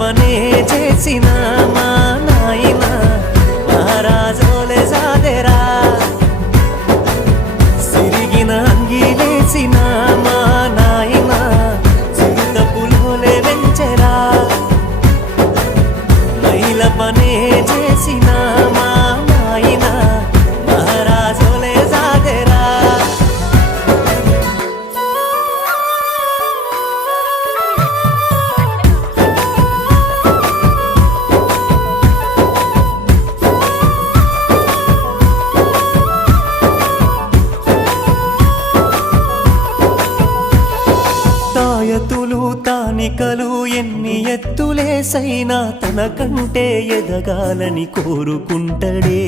ప్రేమనే చేసిన తానికలు ఎన్ని ఎత్తులేసైనా తనకంటే ఎదగాలని కోరుకుంటడే.